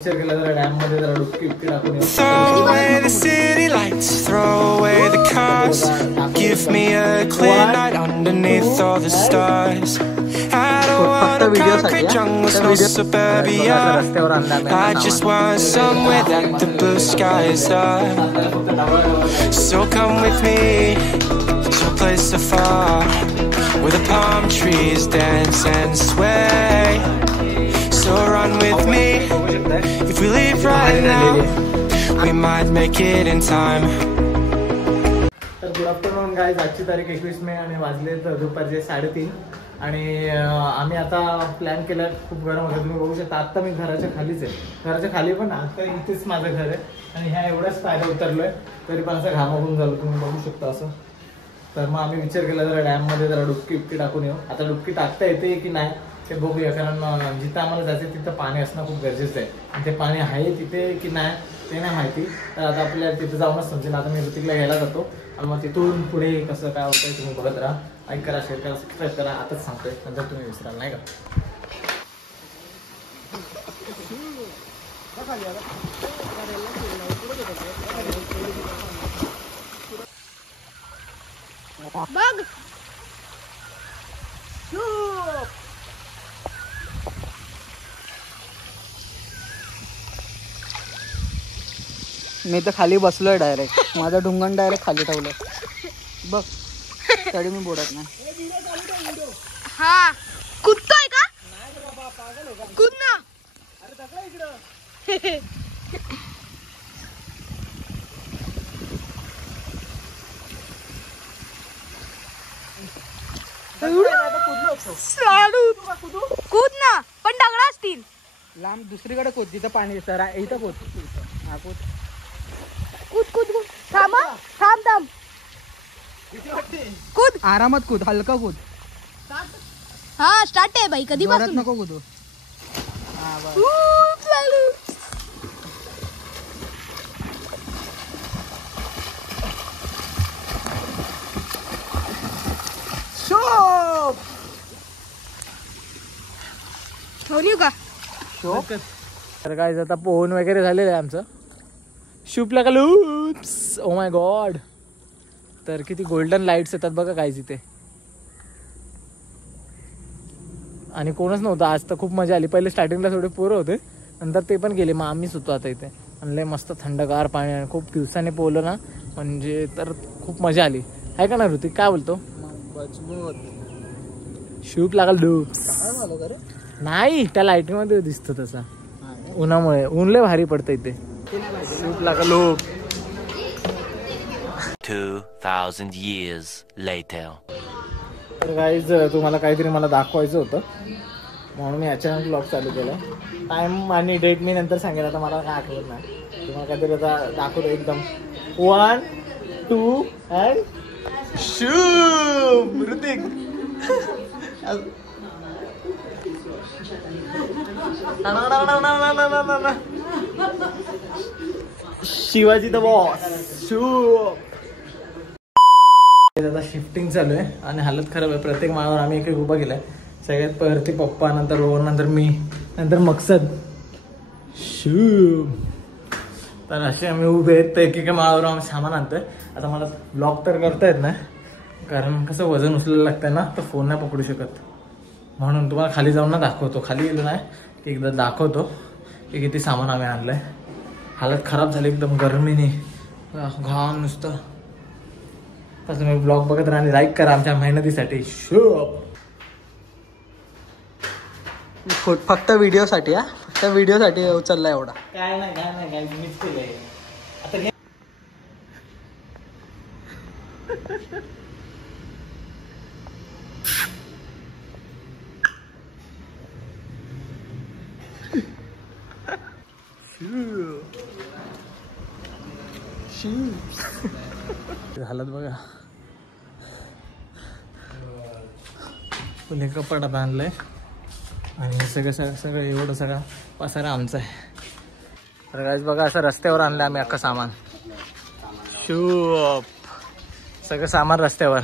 Throw away the city lights, throw away the cars. Give me a clear night underneath all the stars. I don't want a concrete jungle, no suburbia. I just want somewhere that the blue skies are. So come with me to a place so far, where the palm trees dance and sway. So run with me. If we leave right now, we might make it in time. तर good afternoon guys, आजची तारीख 21 मे आणि वाजले तर दुपारचे 3:30 आणि आम्ही आता प्लॅन केला. खूप गरम होतं, तुम्ही बघू शकता. आता मी घराच्या खालीच आहे, घराच्या खाली पण आता इथेच माझं घर आहे आणि ह्या एवढ्याच पायऱ्या उतरलोय तरी पण असं घामाघूम झालं, तुम्ही बघू शकता असं. तर मग आम्ही विचार केला जरा डॅममध्ये जरा डुबकी टाकून येऊ. आता डुबकी टाकता येते की नाही ते बघूया, कारण जिथं आम्हाला जायचं तिथं पाणी असणं खूप गरजेचं आहे आणि ते पाणी आहे तिथे की नाही ते नाही माहिती. तर आता आपल्याला तिथं जाऊनच समजेल. आता मी ऋतिकला घ्यायला जातो आणि मग तिथून पुढे कसं काय होतंय तुम्ही बघत राहा. लाईक करा, शेअर करा, सबस्क्राईब करा. आताच सांगतोय, नंतर तुम्ही विसराल नाही का. बघ मी तर खाली बसलोय डायरेक्ट. माझा ढुंगण डायरेक्ट खाली ठेवलं बघ, तरी मी बोलत नाही. हा कुदतोय का? कुद ना. कूद ना, पण दगड असतील. लांब दुसरीकडे कूद, जिथं पाणी सर इथं कूद. हा कूद कूद कूद कूद. थांब थांब थांब. कूद, आरामात कूद, हलका कूद. हा स्टार्ट आहे बाई. कधी जोरात नको कूदू. हा बस. का तर काय आता पोहून वगैरे झालेलं आहे आमचं. शूप लागला लूप्स. Oh my God. तर किती गोल्डन लाईट्स येतात बघा काय इथे. आणि कोणच नव्हतं आज, तर खूप मजा आली. पहिले स्टार्टिंगला थोडे पोरं होते, नंतर ते पण गेले. मग आम्हीच होतो आता इथे. आणि लय मस्त थंडगार पाणी आणि खूप दिवसाने पोहलं ना, म्हणजे तर खूप मजा आली आहे का ना ऋतिक, काय बोलतो. शूप लागला लूप्स. नाही, त्या लाईटिंग मध्ये दिसतो तसा, उन्हामुळे. ऊन लय भारी पडतं इथे. शूट लागलो. 2000 years later. तर गाईज तुम्हाला काहीतरी मला दाखवायचं होतं म्हणून मी अचानक ब्लॉग चालू केला. टाइम आणि डेट मी नंतर सांगेल, आता मला काय आठवत नाही. तुम्हाला काहीतरी आता दाखवतो एकदम. 1 2 and shoot. Hrithik Shivaji the boss. आता शिफ्टिंग चालू आहे आणि हालत खराब आहे. प्रत्येक माळावर आम्ही एक एक उभा केलाय. सगळ्यात वरती पप्पा, नंतर रोहन, नंतर मी, नंतर मकसद. तर असे आम्ही उभे आहेत. तर एक माळावर आम्ही सामान आणतोय. आता मला ब्लॉग तर करता येत नाही, कारण कसं वजन उचलायला लागतंय ना, तर फोन नाही पकडू शकत. म्हणून तुम्हाला खाली जाऊन ना दाखवतो. खाली गेलो नाही की एकदा दाखवतो की किती सामान आम्ही आणलंय. हालत खराब झाली एकदम गरमीने, घाम नुसतं. तर तुम्ही ब्लॉग बघत राहा आणि लाईक करा आमच्या मेहनतीसाठी. फक्त व्हिडिओसाठी. हा फक्त व्हिडिओसाठी उचलला एवढा. काय नाही मीच केलंय. आता हालत बघा. फुले कपाटात आणलंय आणि सगळं एवढं सगळं पसारा आमचा आहे. तर गाईज बघा, असं रस्त्यावर आणलं आम्ही अख्खं सामान. शूप सगळं सामान रस्त्यावर.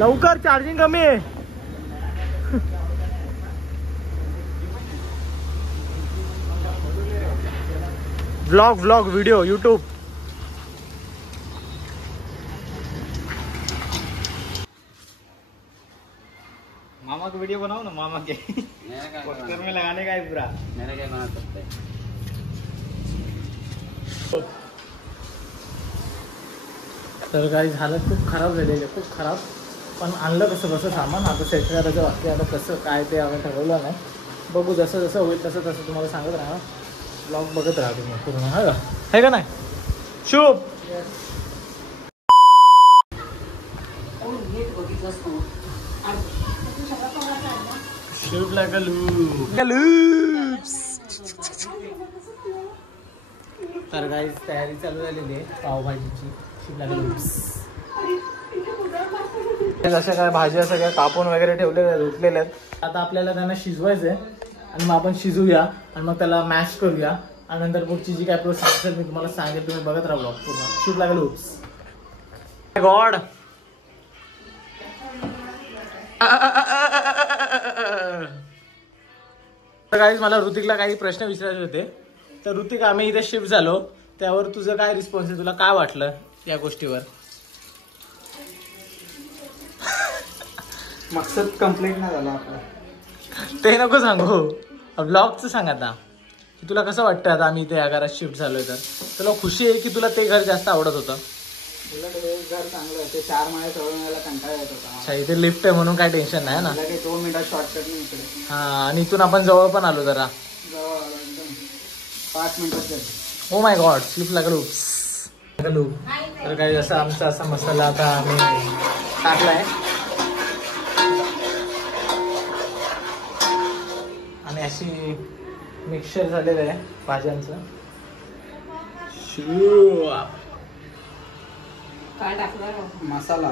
लवकर चार्जिंग कमी आहे. Vlog video YouTube. मामा का वीडियो बनाओ ना. मामा के पोस्टर में लगाने का है पूरा. मेरा क्या बना सकते हैं. तर काही झालं खूप खराब झालेलं, खूप खराब. पण आणलं कसं सामान. आता सेट करायचं वाटते. आता कसं काय ते आम्ही ठरवलं नाही. बघू जसं जसं होईल तसं तसं तुम्हाला सांगत राहा. ब्लॉग बघत राहा तुम्ही पूर्ण. है का नाही शुभ. शुभला तर काही तयारी चालू झालेली आहे पावभाजीची. शुभला जशा काय भाज्या सगळ्या कापून वगैरे ठेवलेल्या धुतलेल्या आहेत. आता आपल्याला त्यांना शिजवायचं आहे आणि मग आपण शिजूया आणि मग त्याला मॅश करूया आणि नंतर पुढची जी काय प्रोसेस असेल मी तुम्हाला सांगेल. तुम्ही बघत राहा ब्लॉग पूर्ण. शूट लागेल. गॉड गाईज मला ऋतिकला काही प्रश्न विचारायचे होते. तर ऋतिक आम्ही इथे शिफ्ट झालो त्यावर तुझं काय रिस्पॉन्स आहे. तुला काय वाटलं या गोष्टीवर. मकसद कंप्लीट नाही झाला आपला. ते नको सांगू. ब्लॉगचं सांग आता की तुला कसं वाटतं आता आम्ही इथे या घरात शिफ्ट झालोय. तर तुला खुशी आहे की तुला ते घर जास्त आवडत होतं. घर चांगलं ते 4 माळे चढवण्याला कंटाळा येत होता. अच्छा इथे लिफ्ट आहे म्हणून काय टेन्शन नाही ना. 2 मिनिटात शॉर्टकट नाही इकडे. हा आणि इथून आपण जवळ पण आलो जरा. जवळ एकदम 5 मिनिटात. ओ माय गॉड स्लिप लागलो. तर काही जसं आमचा असा मसाला आता आम्ही टाकलाय आणि अशी मिक्सचर झालेलं आहे भाज्यांचं. काय टाकणार मसाला.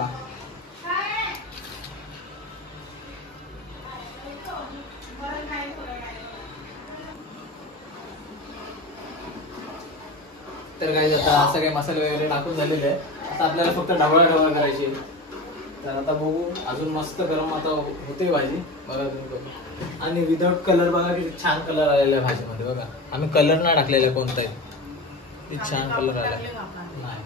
तर काही आता सगळे मसाले वगैरे टाकून झालेले आहे. आता आपल्याला फक्त ढवळा करायची. तर आता बघू अजून मस्त गरम आता होते भाजी. बघा तुम्ही बघू. आणि विदाउट कलर बघा किती छान कलर आलेला आहे भाजीमध्ये. बघा आम्ही कलर नाही टाकलेला कोणताही. किती छान कलर आला. नाही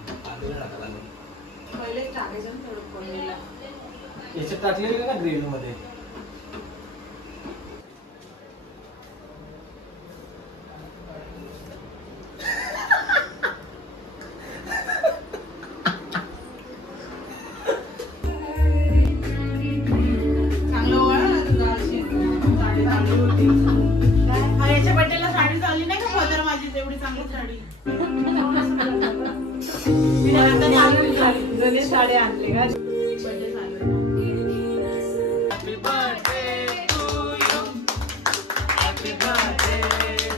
याच्यात टाकलेलं का ग्रेव्ही मध्ये. याच्या बड्डेला साडी चालली नाही का फदर माझी तेवढी चांगली साडी. जुनी साडी आणली का birthday sari. Happy birthday to you. Happy birthday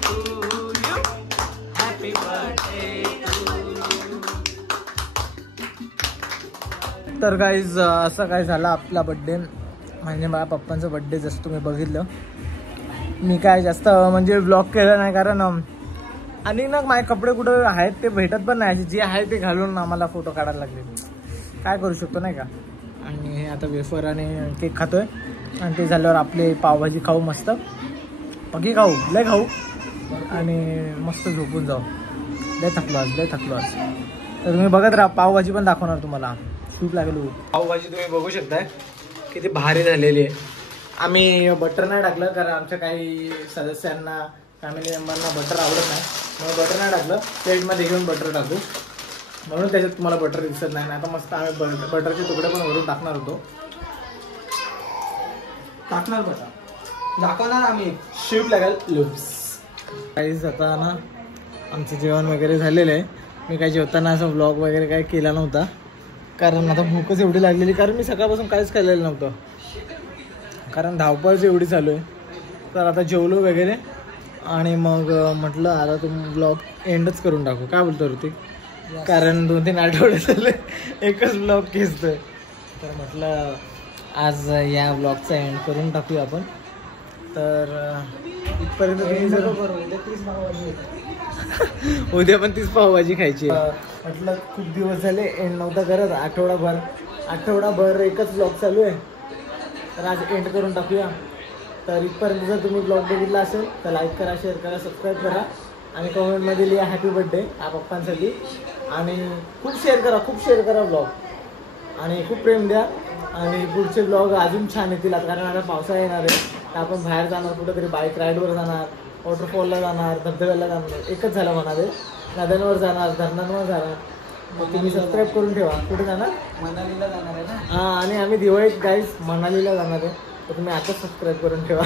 to you. Happy birthday to you. तर गाईज असं काय झालं आपला बड्डे. म्हणजे माझ्या पप्पांचा बड्डे जसं तुम्ही बघितलं. मी काय जास्त म्हणजे ब्लॉग केलं नाही कारण आणि ना माझे कपडे कुठं आहेत ते भेटत पण नाही. जे आहे ते घालून आम्हाला फोटो काढायला लागले. काय करू शकतो नाही का. आणि हे आता वेफर आणि केक खातोय आणि ते झाल्यावर आपले पावभाजी खाऊ मस्त. पकी खाऊ लय खाऊ आणि मस्त झोपून जाऊ. लय थकलो आज. तर तुम्ही बघत राहा. पावभाजी पण दाखवणार तुम्हाला. खूप लागेल. पावभाजी तुम्ही बघू शकताय किती भारी झालेली आहे. आम्ही बटर नाही टाकलं कारण आमच्या काही सदस्यांना फॅमिली मेंबरना बटर आवडत नाही म्हणून बटर नाही टाकलं. प्लेटमध्ये घेऊन बटर टाकू म्हणून त्याच्यात तुम्हाला बटर दिसत नाही. आता मस्त आम्ही बटरचे तुकडे पण वरून टाकणार होतो. बटर दाखवणार आम्ही. शिफ्ट लागेल लुप्स. काहीच आता ना आमचं जेवण वगैरे झालेलं आहे. मी काही जेवताना असं व्लॉग वगैरे काही केला नव्हता कारण आता भूकच एवढी लागलेली. कारण मी सकाळपासून काहीच खाल्लेलं नव्हतं कारण धावपळच एवढी चालू आहे. तर आता जेवलो वगैरे आणि मग म्हटलं आता तुम्ही ब्लॉग एंडच करून टाकू. काय बोलतो ऋतिक. कारण 2-3 आठवडे झाले एकच ब्लॉग खेचतोय. तर म्हटलं आज या ब्लॉगचा एंड करून टाकूया आपण. तर इथपर्यंत तुम्ही जर उद्या पण तीच पावभाजी खायची. म्हटलं खूप दिवस झाले एंड नव्हता करत. आठवडाभर आठवडाभर एकच ब्लॉग चालू आहे, तर आज एंड करून टाकूया. तर इथपर्यंत जर तुम्ही ब्लॉग बघितला असेल तर लाईक करा, शेअर करा, सबस्क्राईब करा आणि कमेंटमध्ये लिहा हॅपी बर्थडे हा पप्पांसाठी. आणि खूप शेअर करा ब्लॉग आणि खूप प्रेम द्या. आणि पुढचे ब्लॉग अजून छान येतील आता, कारण आता पावसाळा येणार आहे. तर आपण बाहेर जाणार, कुठेतरी बाईक राईडवर जाणार, वॉटरफॉलला जाणार, धबधब्याला जाणार, एकच झालं म्हणाले, नद्यांवर जाणार, धरणांवर जाणार. मग तुम्ही सबस्क्राईब करून ठेवा. कुठे जाणार? मनालीला जाणार आहे ना. हां, आणि आम्ही दिवाळीत गाईज मनालीला जाणार आहे, तर तुम्ही आताच सबस्क्राईब करून ठेवा.